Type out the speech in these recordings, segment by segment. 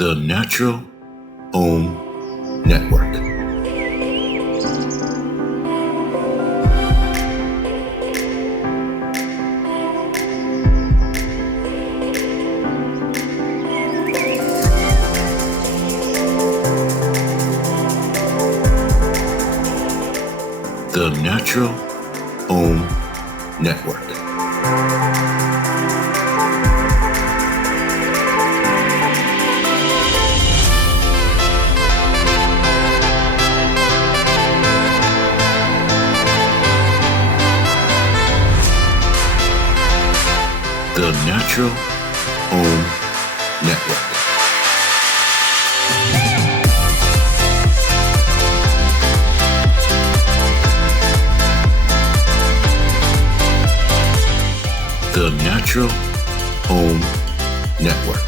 The Natural Home Network. The Natural Home Network. The Natural Home Network. The Natural Home Network.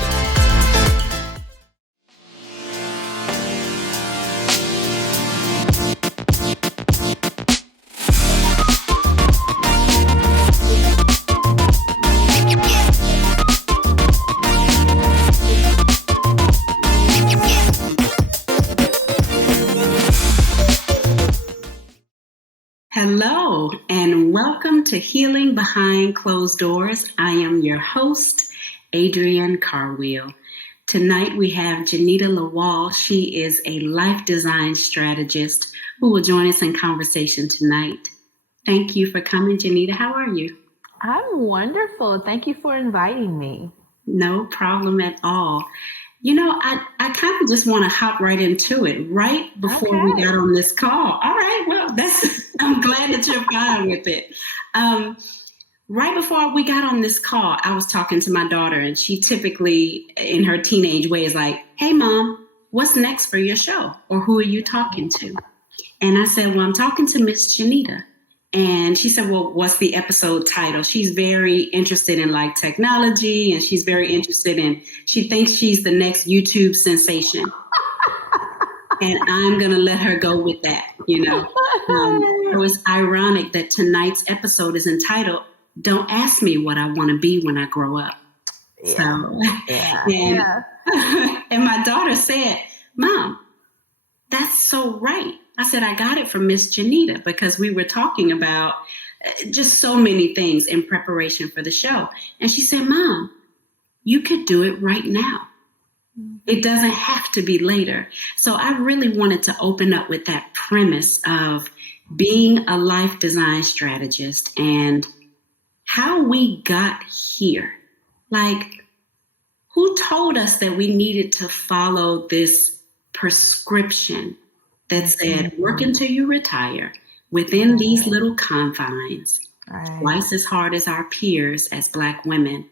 Hello, and welcome to Healing Behind Closed Doors. I am your host, Adrienne Carwheel. Tonight we have Jenita Lawal. She is a life design strategist who will join us in conversation tonight. Thank you for coming, Jenita. How are you? I'm wonderful. Thank you for inviting me. No problem at all. You know, I kind of just want to hop right into it right before we got on this call. All right, well, I'm glad that you're fine with it. Right before we got on this call, I was talking to my daughter, and she typically, in her teenage way, is like, "Hey, Mom, what's next for your show? Or who are you talking to?" And I said, "Well, I'm talking to Miss Jenita." And she said, "Well, what's the episode title?" She's very interested in like technology, and she's very interested she thinks she's the next YouTube sensation. And I'm going to let her go with that, you know. It was ironic that tonight's episode is entitled, "Don't Ask Me What I Want to Be When I Grow Up." And my daughter said, "Mom, that's so right." I said, "I got it from Miss Jenita," because we were talking about just so many things in preparation for the show. And she said, "Mom, you could do it right now. It doesn't have to be later." So I really wanted to open up with that premise of being a life design strategist and how we got here. Like, who told us that we needed to follow this prescription that said, work until you retire within these little confines, twice as hard as our peers as Black women,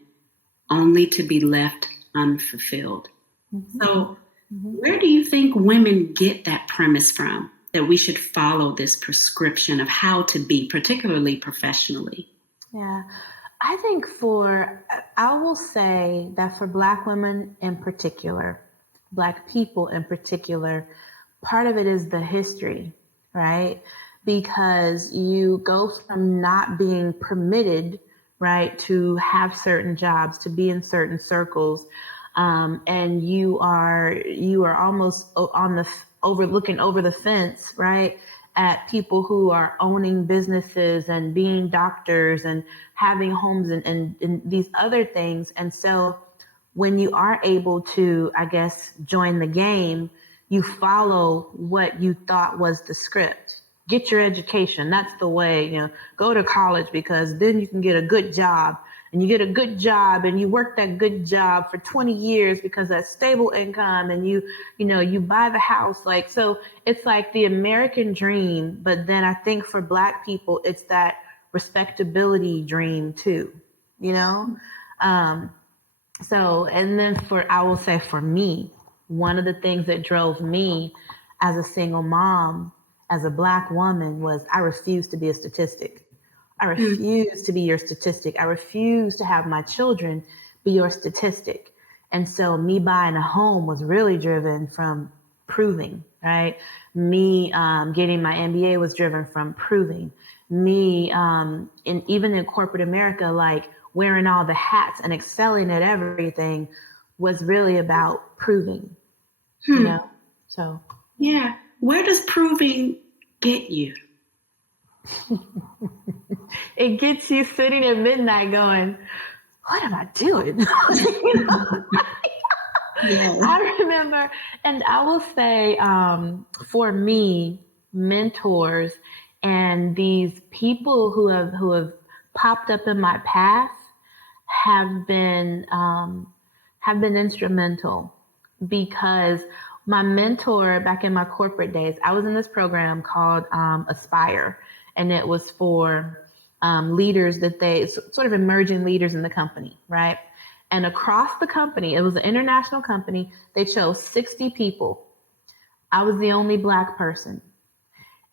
only to be left unfulfilled? So where do you think women get that premise from, that we should follow this prescription of how to be, particularly professionally? Yeah, I think I will say that for Black women in particular, Black people in particular, part of it is the history, right? Because you go from not being permitted, right, to have certain jobs, to be in certain circles, and you are almost looking over the fence, right, at people who are owning businesses and being doctors and having homes and these other things. And so when you are able to, I guess, join the game, you follow what you thought was the script. Get your education. That's the way, go to college, because then you can get a good job, and you get a good job and you work that good job for 20 years because that's stable income, and you buy the house. Like, so it's like the American dream. But then I think for Black people, it's that respectability dream too, So, and then I will say for me, one of the things that drove me as a single mom, as a Black woman, was I refused to be a statistic. I refuse to be your statistic. I refuse to have my children be your statistic. And so me buying a home was really driven from proving, right? Me getting my MBA was driven from proving. Me, even in corporate America, like wearing all the hats and excelling at everything was really about proving, you know? So. Yeah. Where does proving get you? It gets you sitting at midnight going, what am I doing? You know? Yeah. I remember, and I will say, for me, mentors and these people who have popped up in my path have been instrumental, because my mentor back in my corporate days, I was in this program called Aspire, and it was for leaders sort of emerging leaders in the company, right? And across the company, it was an international company, they chose 60 people. I was the only Black person.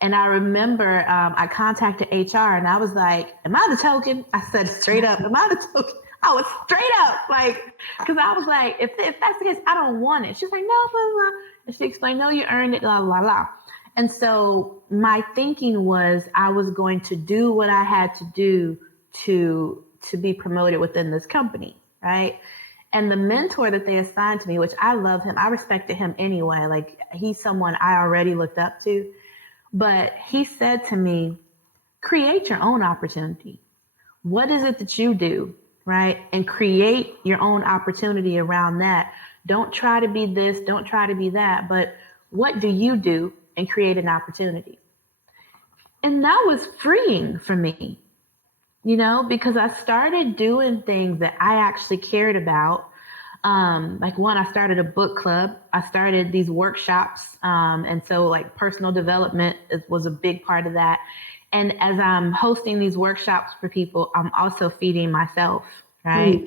And I remember I contacted HR and I was like, am I the token? I said straight up, am I the token? I was straight up, like, because I was like, if that's the case, I don't want it. She's like, no, blah, blah, blah. And she explained, no, you earned it, blah, blah, blah. And so my thinking was I was going to do what I had to do to be promoted within this company, right? And the mentor that they assigned to me, which I love him, I respected him anyway. Like, he's someone I already looked up to. But he said to me, create your own opportunity. What is it that you do, right? And create your own opportunity around that. Don't try to be this, don't try to be that, but what do you do and create an opportunity? And that was freeing for me, you know, because I started doing things that I actually cared about. Like, one, I started a book club. I started these workshops. And so like personal development was a big part of that. And as I'm hosting these workshops for people, I'm also feeding myself, right?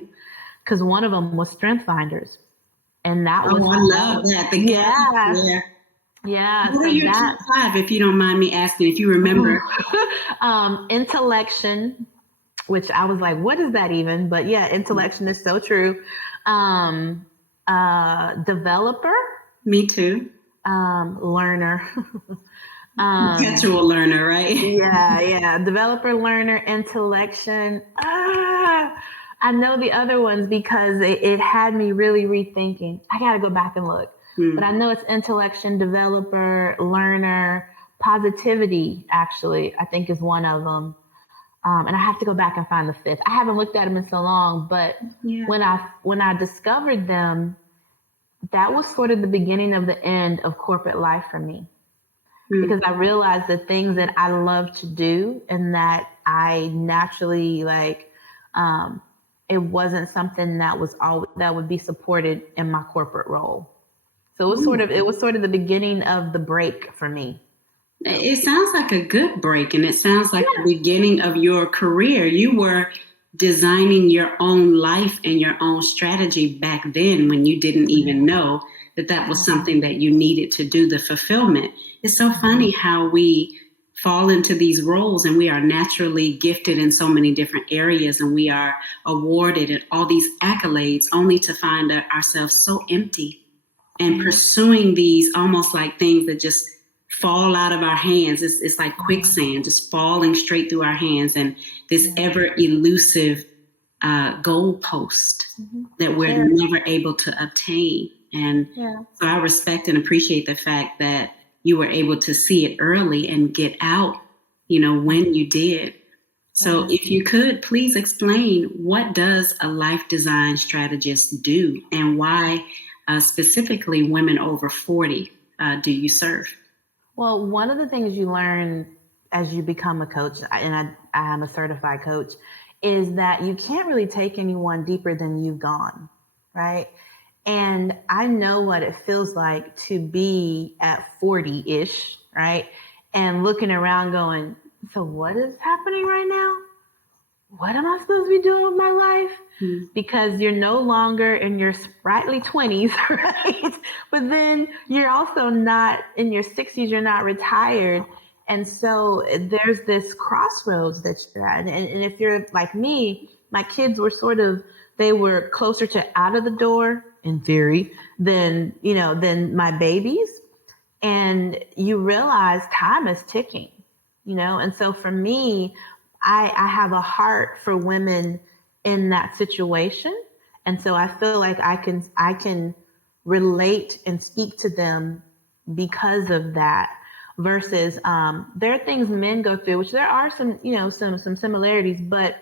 Because one of them was Strength Finders. And that was, I love that. Yeah. What are your top 5, if you don't mind me asking, if you remember? Intellection, which I was like, what is that even? But yeah, intellection is so true. Developer. Me too. Learner. Perpetual learner, right? Yeah. Developer, learner, intellection. I know the other ones because it had me really rethinking. I got to go back and look. But I know it's intellection, developer, learner, positivity, actually, I think is one of them. And I have to go back and find the 5th. I haven't looked at them in so long, but when I discovered them, that was sort of the beginning of the end of corporate life for me. Because I realized the things that I love to do and that I naturally like, it wasn't something that would be supported in my corporate role. So it was sort of the beginning of the break for me. It sounds like a good break, and it sounds like the beginning of your career. You were designing your own life and your own strategy back then when you didn't even know that was something that you needed to do, the fulfillment. It's so funny how we fall into these roles and we are naturally gifted in so many different areas and we are awarded and all these accolades only to find ourselves so empty and pursuing these almost like things that just fall out of our hands. It's like quicksand, just falling straight through our hands, and this ever elusive goalpost that we're never able to obtain. And so I respect and appreciate the fact that you were able to see it early and get out, when you did. So if you could, please explain, what does a life design strategist do, and why specifically women over 40 do you serve? Well, one of the things you learn as you become a coach, and I am a certified coach, is that you can't really take anyone deeper than you've gone, right? And I know what it feels like to be at 40-ish, right? And looking around going, so what is happening right now? What am I supposed to be doing with my life? Because you're no longer in your sprightly 20s, right? But then you're also not in your 60s, you're not retired. And so there's this crossroads that you're at. And if you're like me, my kids were they were closer to out of the door in theory than my babies. And you realize time is ticking, and so for me, I have a heart for women in that situation. And so I feel like I can relate and speak to them because of that. Versus there are things men go through, which there are some, some similarities, but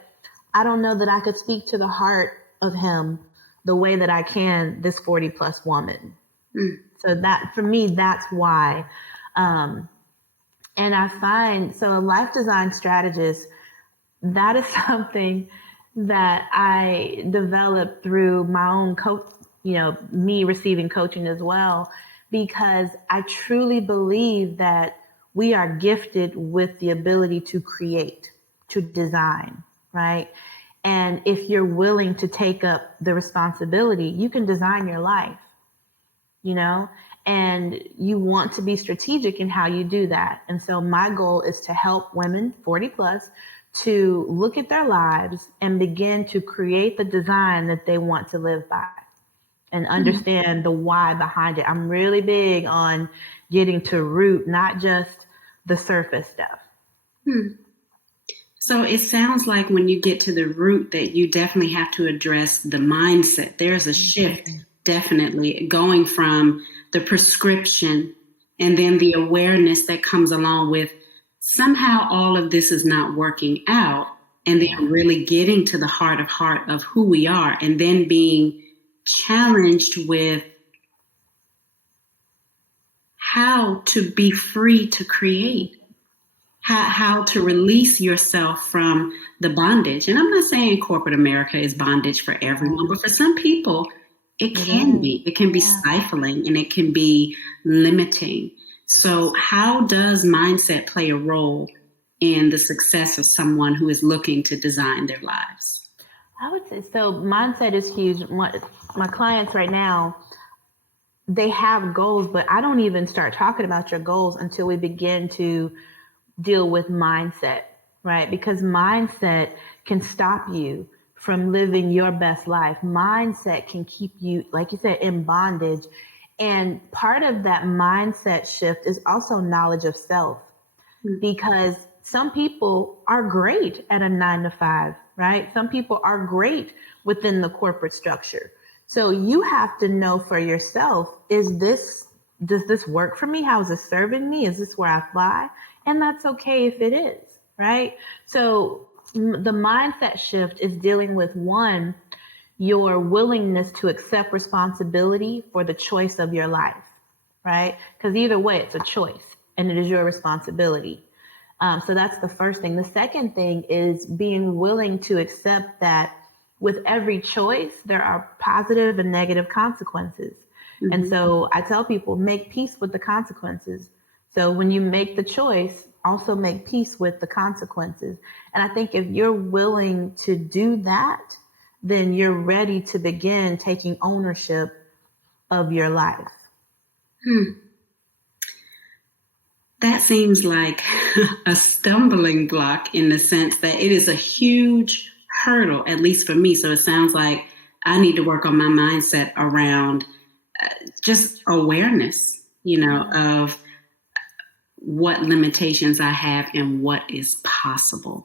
I don't know that I could speak to the heart of him the way that I can this 40 plus woman. So that for me, that's why. And I find, so a life design strategist, that is something that I developed through my own me receiving coaching as well, because I truly believe that we are gifted with the ability to create, to design, right? And if you're willing to take up the responsibility, you can design your life, and you want to be strategic in how you do that. And so my goal is to help women 40 plus to look at their lives and begin to create the design that they want to live by and understand the why behind it. I'm really big on getting to root, not just the surface stuff. So it sounds like when you get to the root that you definitely have to address the mindset. There's a shift, definitely, going from the prescription and then the awareness that comes along with somehow all of this is not working out, and then really getting to the heart of who we are, and then being challenged with how to be free to create, how to release yourself from the bondage. And I'm not saying corporate America is bondage for everyone, but for some people, it can be. It can be stifling and it can be limiting. So how does mindset play a role in the success of someone who is looking to design their lives? I would say so. Mindset is huge. My clients right now, they have goals, but I don't even start talking about your goals until we begin to deal with mindset, right? Because mindset can stop you from living your best life. Mindset can keep you, like you said, in bondage. And part of that mindset shift is also knowledge of self, because some people are great at a 9 to 5, right? Some people are great within the corporate structure. So you have to know for yourself, does this work for me? How is this serving me? Is this where I fly? And that's okay if it is, right? So the mindset shift is dealing with, one, your willingness to accept responsibility for the choice of your life, right? Because either way, it's a choice and it is your responsibility. So that's the first thing. The second thing is being willing to accept that with every choice, there are positive and negative consequences. And so I tell people, make peace with the consequences. So when you make the choice, also make peace with the consequences. And I think if you're willing to do that, then you're ready to begin taking ownership of your life. That seems like a stumbling block in the sense that it is a huge hurdle, at least for me. So it sounds like I need to work on my mindset around just awareness, of what limitations I have and what is possible,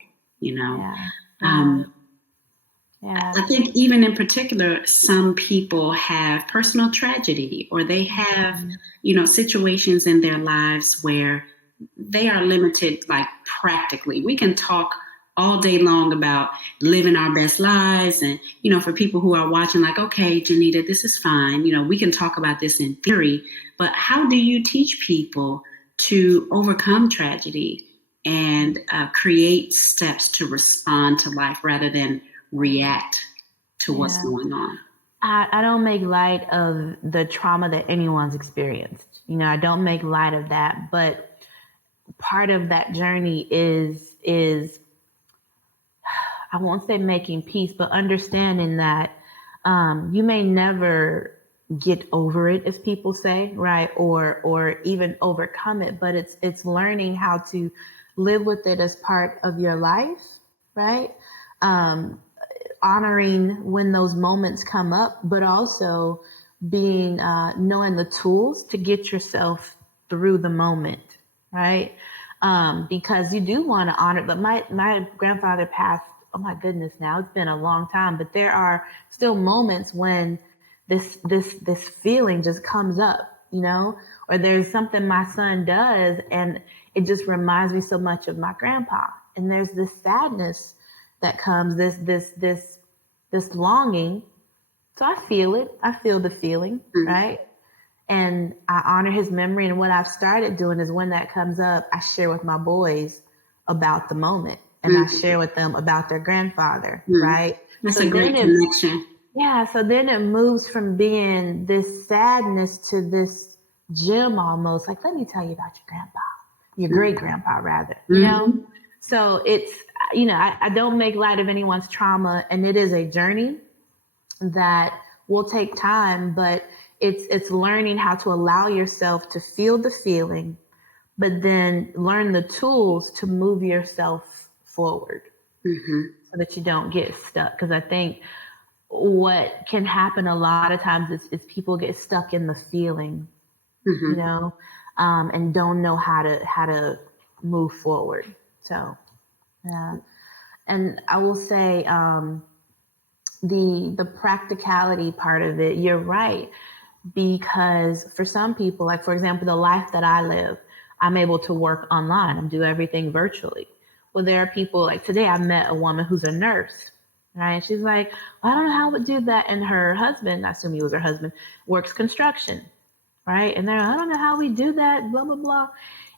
I think even in particular, some people have personal tragedy, or they have, situations in their lives where they are limited, like practically. We can talk all day long about living our best lives. And, for people who are watching, like, okay, Jenita, this is fine. We can talk about this in theory, but how do you teach people to overcome tragedy and create steps to respond to life rather than react to what's going on? I don't make light of the trauma that anyone's experienced. I don't make light of that, but part of that journey is I won't say making peace, but understanding that you may never get over it, as people say, right? Or even overcome it, but it's learning how to live with it as part of your life, right? Honoring when those moments come up, but also being knowing the tools to get yourself through the moment, right? Because you do want to honor. But my grandfather passed oh my goodness, now it's been a long time, but there are still moments when this feeling just comes up, or there's something my son does and it just reminds me so much of my grandpa. And there's this sadness that comes, this longing. So I feel it. I feel the feeling, right? And I honor his memory. And what I've started doing is when that comes up, I share with my boys about the moment, and I share with them about their grandfather, right? That's a great connection. Yeah. So then it moves from being this sadness to this gem almost. Like, let me tell you about your grandpa, your great grandpa, rather, you know? So it's, I don't make light of anyone's trauma, and it is a journey that will take time, but it's learning how to allow yourself to feel the feeling, but then learn the tools to move yourself forward so that you don't get stuck. Because I think what can happen a lot of times is people get stuck in the feeling, and don't know how to move forward. So, yeah. And I will say, the practicality part of it, you're right. Because for some people, like, for example, the life that I live, I'm able to work online and do everything virtually. Well, there are people, like today I met a woman who's a nurse, right? And she's like, well, I don't know how I would do that. And her husband, I assume he was her husband, works construction, right? And they're like, I don't know how we do that, blah, blah, blah.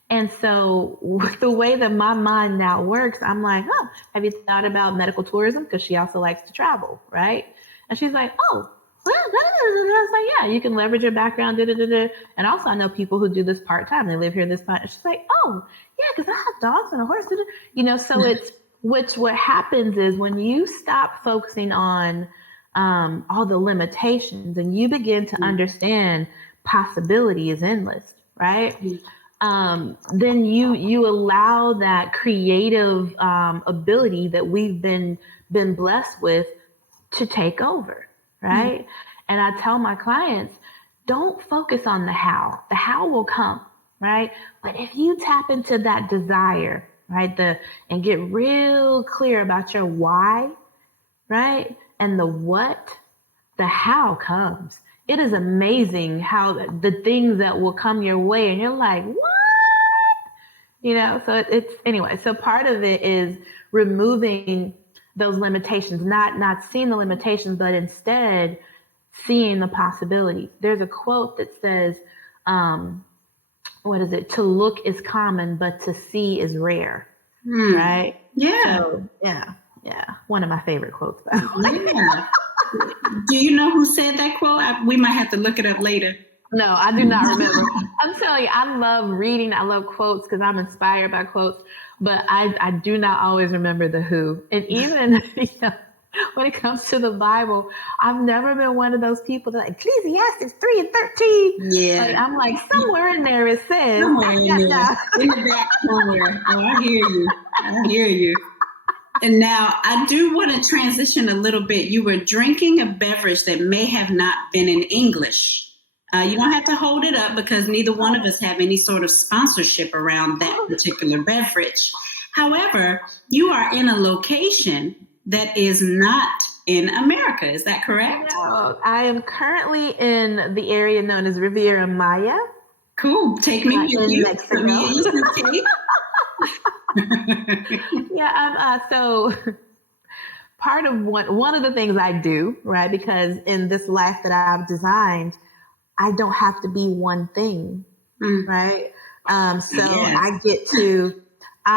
And so the way that my mind now works, I'm like, oh, have you thought about medical tourism? Because she also likes to travel, right? And she's like, oh, well, I was like, yeah, you can leverage your background, And also I know people who do this part-time. They live here this part. And she's like, oh, yeah, because I have dogs and a horse. So it's, what happens is when you stop focusing on all the limitations and you begin to understand possibility is endless, right? Then you allow that creative ability that we've been blessed with to take over, right? And I tell my clients, don't focus on the how. The how will come, right? But if you tap into that desire, right, and get real clear about your why, right, and the what, the how comes. It is amazing how the things that will come your way, and you're like, what? So it's anyway. So part of it is removing those limitations, not seeing the limitations, but instead seeing the possibilities. There's a quote that says, what is it? To look is common, but to see is rare. Right? Yeah. So, yeah. One of my favorite quotes. Yeah. Do you know who said that quote? We might have to look it up later. No, I do not remember. I'm telling you, I love reading. I love quotes because I'm inspired by quotes, but I do not always remember the who. And even when it comes to the Bible, I've never been one of those people that Ecclesiastes 3:13. Yeah. I'm like, somewhere in there it says. Somewhere in there. In the back somewhere. Oh, I hear you. And now I do want to transition a little bit. You were drinking a beverage that may have not been in English. You don't have to hold it up because neither one of us have any sort of sponsorship around that particular beverage. However, you are in a location that is not in America. Is that correct? No, I am currently in the area known as Riviera Maya. Cool. Take me with you. Mexico. Yeah. So part of one of the things I do, right? Because in this life that I've designed, I don't have to be one thing, right? I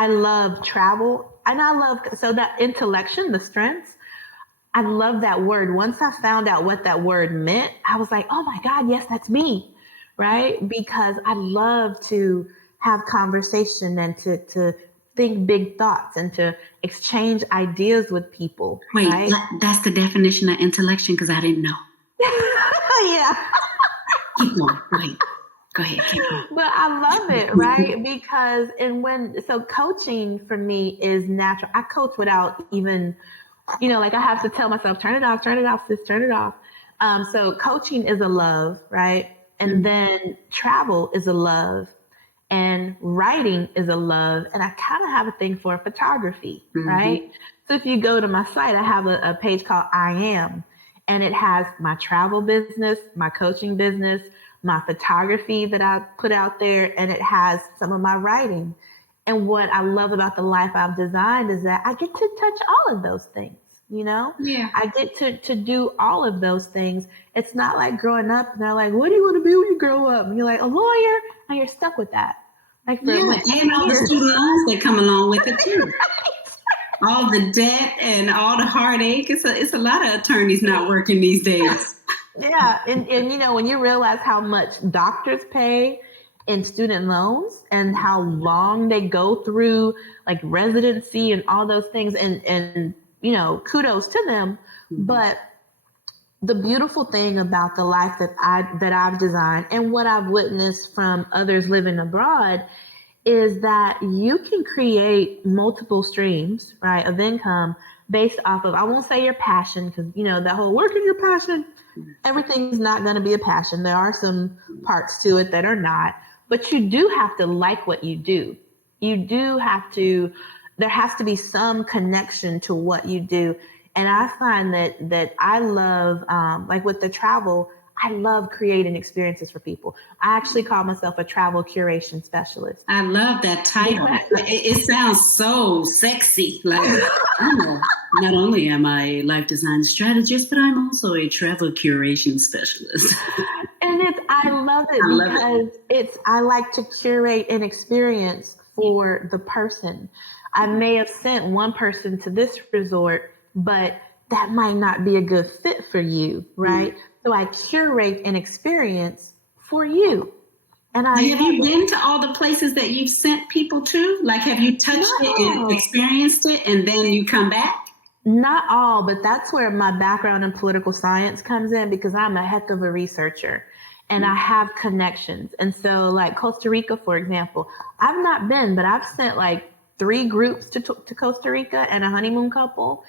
love travel, and I love, so that intellection, the strengths, I love that word. Once I found out what that word meant, I was like, oh my God, yes, that's me, right? Because I love to have conversation and to think big thoughts and to exchange ideas with people. Wait, right? That's the definition of intellection, because I didn't know. Yeah. Keep going. Go ahead. Keep going. But I love it, right? Because so coaching for me is natural. I coach without even, like I have to tell myself, turn it off, sis, turn it off. So coaching is a love, right? And then travel is a love, and writing is a love. And I kind of have a thing for photography, right? So if you go to my site, I have a page called I Am, and it has my travel business, my coaching business, my photography that I put out there, and it has some of my writing. And what I love about the life I've designed is that I get to touch all of those things, you know? Yeah. I get to do all of those things. It's not like growing up and they're like, what do you want to be when you grow up? And you're like, a lawyer, and you're stuck with that. Like for Yeah, like and all the 10 years. student loans that come along with it too. All the debt and all the heartache. It's a lot of attorneys not working these days. Yeah, and you know, when you realize how much doctors pay in student loans and how long they go through like residency and all those things, and you know, kudos to them. Mhm. But the beautiful thing about the life that I've designed and what I've witnessed from others living abroad is that you can create multiple streams, right, of income based off of, I won't say your passion, because you know that whole work in your passion, everything's not going to be a passion. There are some parts to it that are not, but you do have to like what you do. You do have to, there has to be some connection to what you do. And I find that I love, like with the travel, I love creating experiences for people. I actually call myself a travel curation specialist. I love that title. It sounds so sexy. Like, I know, not only am I a life design strategist, but I'm also a travel curation specialist. And I love it because I like to curate an experience for the person. I may have sent one person to this resort, but that might not be a good fit for you, right? Mm-hmm. So I curate an experience for you. And have you been to all the places that you've sent people to? Like, have you touched it and experienced it and then you come back? Not all, but that's where my background in political science comes in, because I'm a heck of a researcher and I have connections. And so like Costa Rica, for example, I've not been, but I've sent like 3 groups to Costa Rica and a honeymoon couple.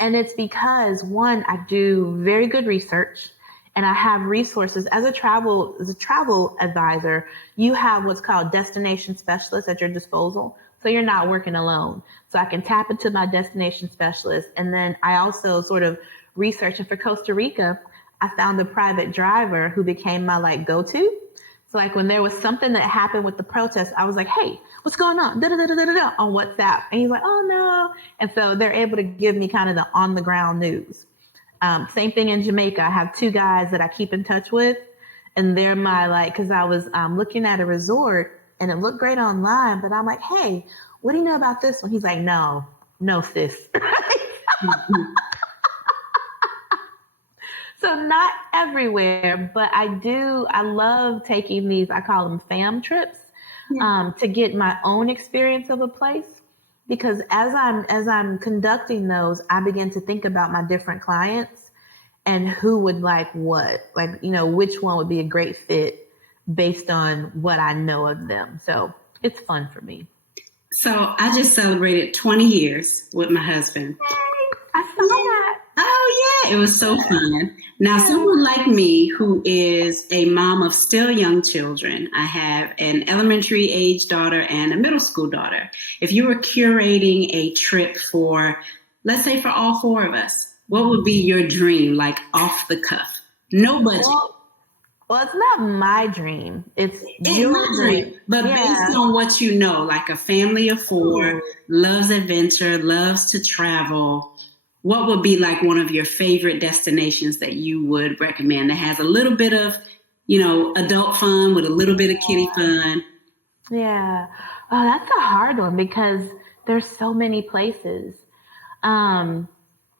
And it's because, one, I do very good research and I have resources. As a travel advisor, you have what's called destination specialists at your disposal. So you're not working alone. So I can tap into my destination specialist. And then I also sort of researching for Costa Rica, I found a private driver who became my like go-to. So like when there was something that happened with the protest, I was like, hey, what's going on? On WhatsApp. And he's like, oh no. And so they're able to give me kind of the on the ground news. Same thing in Jamaica. I have 2 guys that I keep in touch with, and they're my like, cause I was looking at a resort and it looked great online, but I'm like, hey, what do you know about this one? He's like, no, sis. So not everywhere, but I love taking these, I call them fam trips, to get my own experience of a place. Because as I'm conducting those, I begin to think about my different clients and who would like what, like, you know, which one would be a great fit based on what I know of them. So it's fun for me. So I just celebrated 20 years with my husband. Hey, I saw that. Oh, yeah. It was so fun. Now, someone like me who is a mom of still young children, I have an elementary age daughter and a middle school daughter. If you were curating a trip for, let's say for all 4 of us, what would be your dream, like off the cuff? No budget. Well, it's not my dream. It's your dream. But based on what you know, like a family of 4, loves adventure, loves to travel, what would be like one of your favorite destinations that you would recommend that has a little bit of, you know, adult fun with a little bit of kiddie fun? Yeah. Oh, that's a hard one because there's so many places. I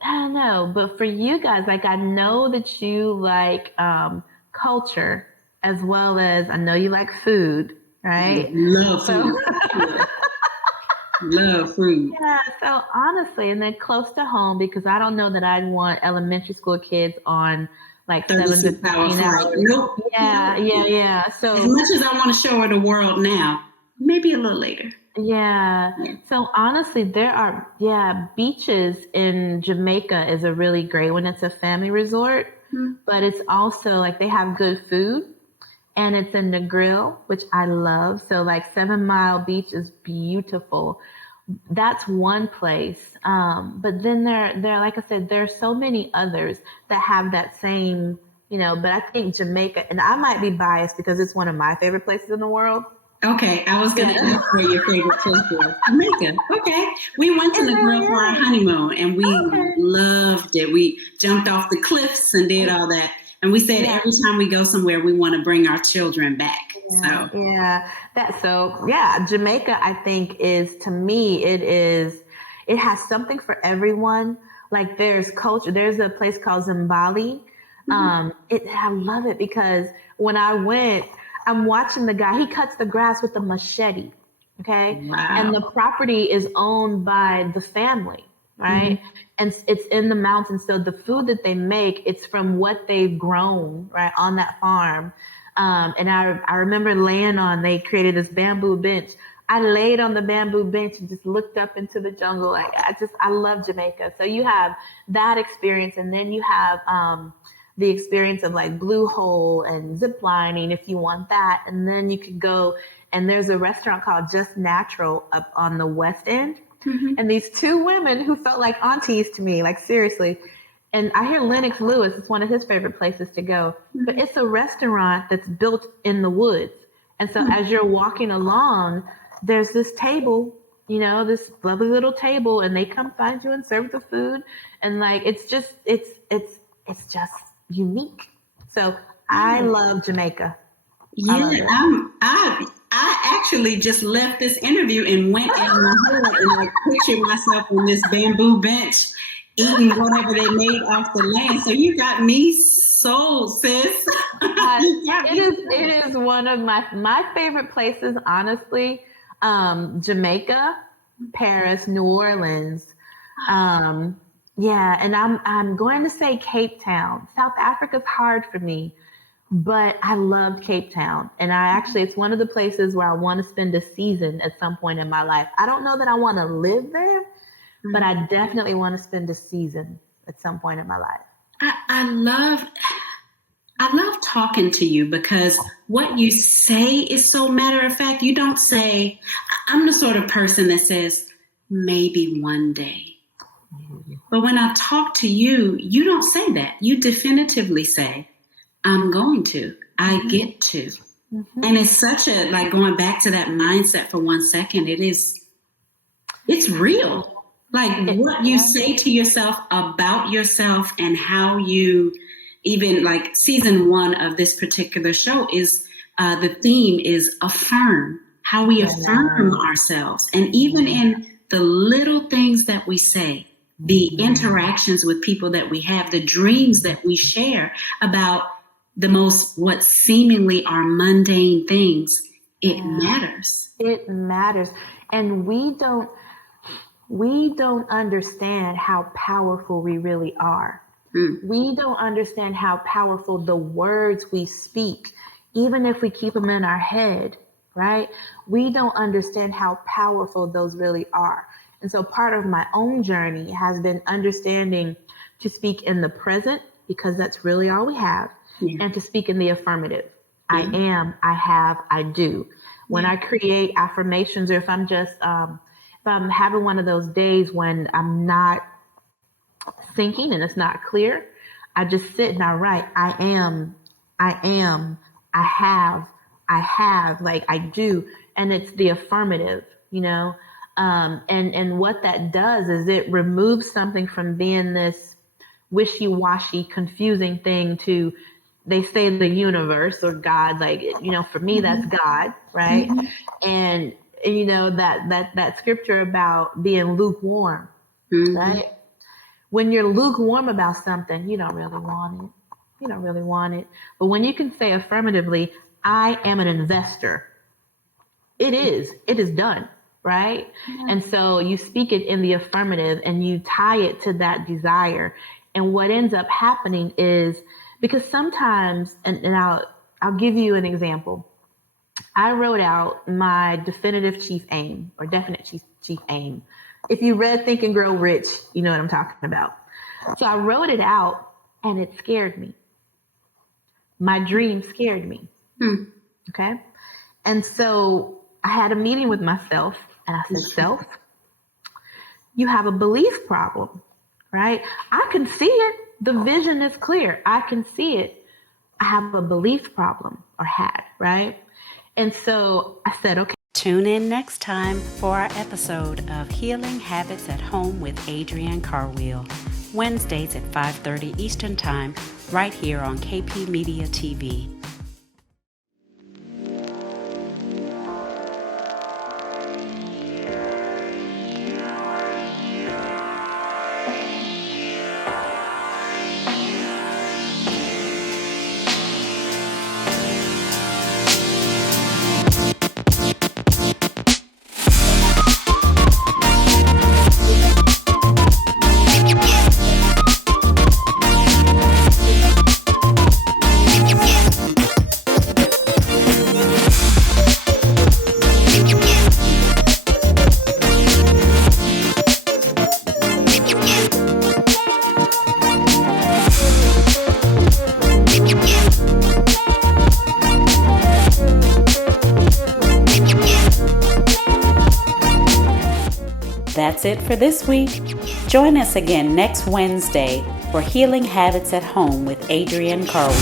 don't know, but for you guys, like I know that you like culture as well as I know you like food, right? Love food. Love food. Yeah, so honestly, and then close to home, because I don't know that I'd want elementary school kids on like 7 to 15 hours. Nope. Yeah. So as much as I want to show her the world now, maybe a little later. Yeah. So honestly, there are, beaches in Jamaica is a really great one. It's a family resort, but it's also like they have good food and it's in the grill, which I love. So like 7 Mile Beach is beautiful. That's one place. But then there, like I said, there are so many others that have that same, but I think Jamaica, and I might be biased because it's one of my favorite places in the world. Okay, I was going to ask where your favorite place was. Jamaica. Okay. We went to Negril for our honeymoon and we loved it. We jumped off the cliffs and did all that. And we said every time we go somewhere, we want to bring our children back. Jamaica, I think to me, it has something for everyone. Like there's culture. There's a place called Zimbali. I love it because when I went, I'm watching the guy, he cuts the grass with a machete. Okay. Wow. And the property is owned by the family, right? And it's in the mountains. So the food that they make, it's from what they've grown, right, on that farm. And I remember they created this bamboo bench. I laid on the bamboo bench and just looked up into the jungle. Like I love Jamaica. So you have that experience. And then you have, the experience of like Blue Hole and zip lining if you want that. And then you could go, and there's a restaurant called Just Natural up on the West End. And these two women who felt like aunties to me, like seriously. And I hear Lennox Lewis, it's one of his favorite places to go, but it's a restaurant that's built in the woods. And so as you're walking along, there's this table, this lovely little table, and they come find you and serve the food. And like, it's just unique. So I love Jamaica. I actually just left this interview and went in my head and like pictured myself on this bamboo bench eating whatever they made off the land. So you got me sold, sis. It is one of my favorite places, honestly. Jamaica, Paris, New Orleans. And I'm going to say Cape Town. South Africa's hard for me, but I loved Cape Town. And it's one of the places where I want to spend a season at some point in my life. I don't know that I want to live there, but I definitely want to spend a season at some point in my life. I love talking to you because what you say is so matter of fact. You don't say, I'm the sort of person that says, maybe one day. But when I talk to you, you don't say that. You definitively say, I'm going to, I get to. And it's such like going back to that mindset for 1 second, it's real. Like what you say to yourself about yourself and how you even like season 1 of this particular show is the theme is affirm, how we affirm ourselves. And even in the little things that we say, the interactions with people that we have, the dreams that we share about the most, what seemingly are mundane things, it matters. It matters. And we don't understand how powerful we really are. We don't understand how powerful the words we speak, even if we keep them in our head, right? We don't understand how powerful those really are. And so part of my own journey has been understanding to speak in the present, because that's really all we have, and to speak in the affirmative. I am, I have, I do. When I create affirmations, or if I'm just, if I'm having one of those days when I'm not thinking and it's not clear, I just sit and I write, I am, I have, like I do. And it's the affirmative, and what that does is it removes something from being this wishy-washy, confusing thing to, they say the universe or God, like, for me, that's God, right? And that scripture about being lukewarm, right? When you're lukewarm about something, you don't really want it. But when you can say affirmatively, I am an investor, it is done, right? And so you speak it in the affirmative and you tie it to that desire. And what ends up happening is, because sometimes, and I'll give you an example. I wrote out my definitive chief aim, or definite chief aim. If you read Think and Grow Rich, you know what I'm talking about. So I wrote it out and it scared me. My dream scared me. Okay. And so I had a meeting with myself and I said, self, you have a belief problem, right? I can see it. The vision is clear. I can see it. I have a belief problem, or had, right? And so I said, okay. Tune in next time for our episode of Healing Habits at Home with Adrienne Carwheel, Wednesdays at 5:30 Eastern Time, right here on KP Media TV. That's it for this week. Join us again next Wednesday for Healing Habits at Home with Adrienne Carwheel.